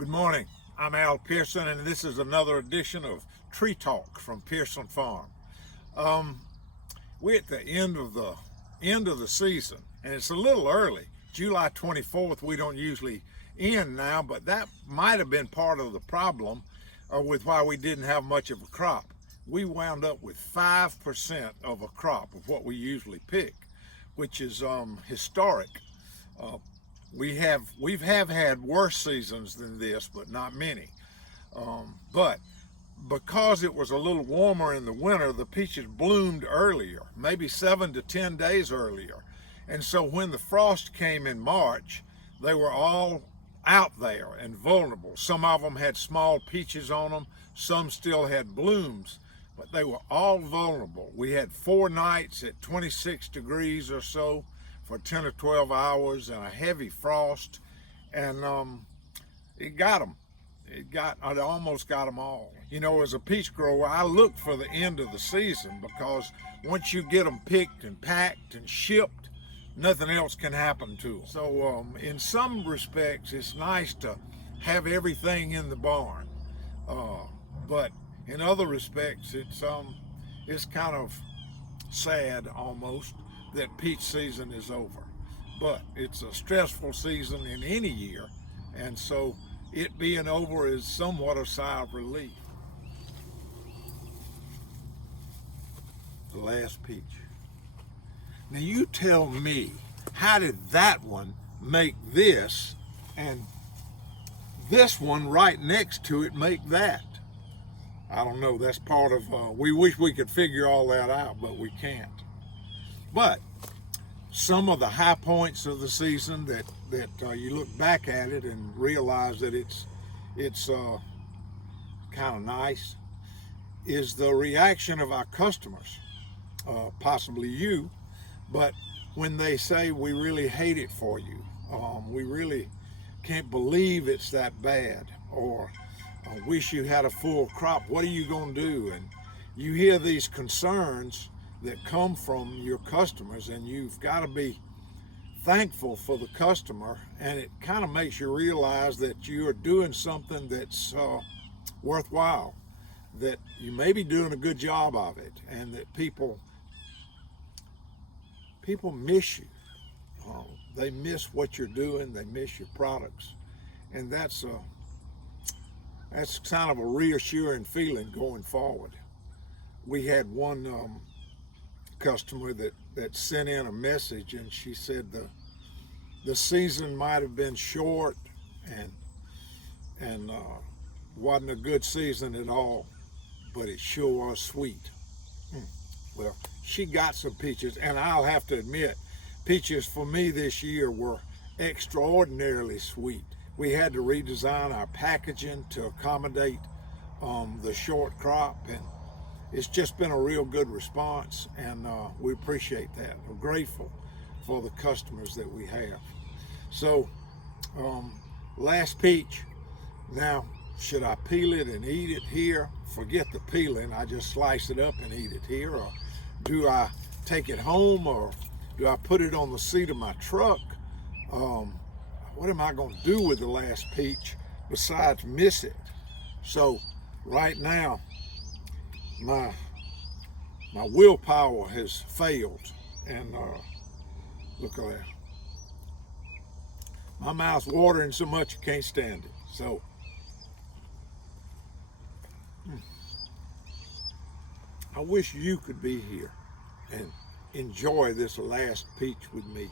Good morning. I'm Al Pearson, and this is another edition of Tree Talk from Pearson Farm. We're at the end of the season, and it's a little early. July 24th. We don't usually end now, but that might have been part of the problem with why we didn't have much of a crop. We wound up with 5% of a crop of what we usually pick, which is historic. We've had worse seasons than this, but not many. But because it was a little warmer in the winter, the peaches bloomed earlier, maybe 7 to 10 days earlier. And so when the frost came in March, they were all out there and vulnerable. Some of them had small peaches on them, some still had blooms, but they were all vulnerable. We had 4 nights at 26 degrees or so for 10 or 12 hours and a heavy frost, and it got them. It almost got them all. You know, as a peach grower, I look for the end of the season, because once you get them picked and packed and shipped, nothing else can happen to them. So in some respects, it's nice to have everything in the barn, but in other respects, it's kind of sad almost that peach season is over. But it's a stressful season in any year, and so it being over is somewhat a sigh of relief. The last peach. Now you tell me, how did that one make this and this one right next to it make that? I don't know. That's part of, we wish we could figure all that out, but we can't. But some of the high points of the season that you look back at it and realize that it's kind of nice is the reaction of our customers, possibly you, but when they say, we really hate it for you, we really can't believe it's that bad, or wish you had a full crop, what are you going to do? And you hear these concerns that come from your customers, and you've got to be thankful for the customer, and it kind of makes you realize that you are doing something that's worthwhile, that you may be doing a good job of it, and that people miss you. They miss what you're doing, they miss your products, and that's kind of a reassuring feeling going forward. We had one customer that sent in a message, and she said the season might have been short and wasn't a good season at all, but it sure was sweet. Well, she got some peaches, and I'll have to admit, peaches for me this year were extraordinarily sweet. We had to redesign our packaging to accommodate the short crop, and it's just been a real good response, and we appreciate that. We're grateful for the customers that we have. So, last peach. Now, should I peel it and eat it here? Forget the peeling, I just slice it up and eat it here. Or do I take it home, or do I put it on the seat of my truck? What am I going to do with the last peach besides miss it? So, right now, my willpower has failed, and look at that. My mouth's watering so much you can't stand it. So I wish you could be here and enjoy this last peach with me.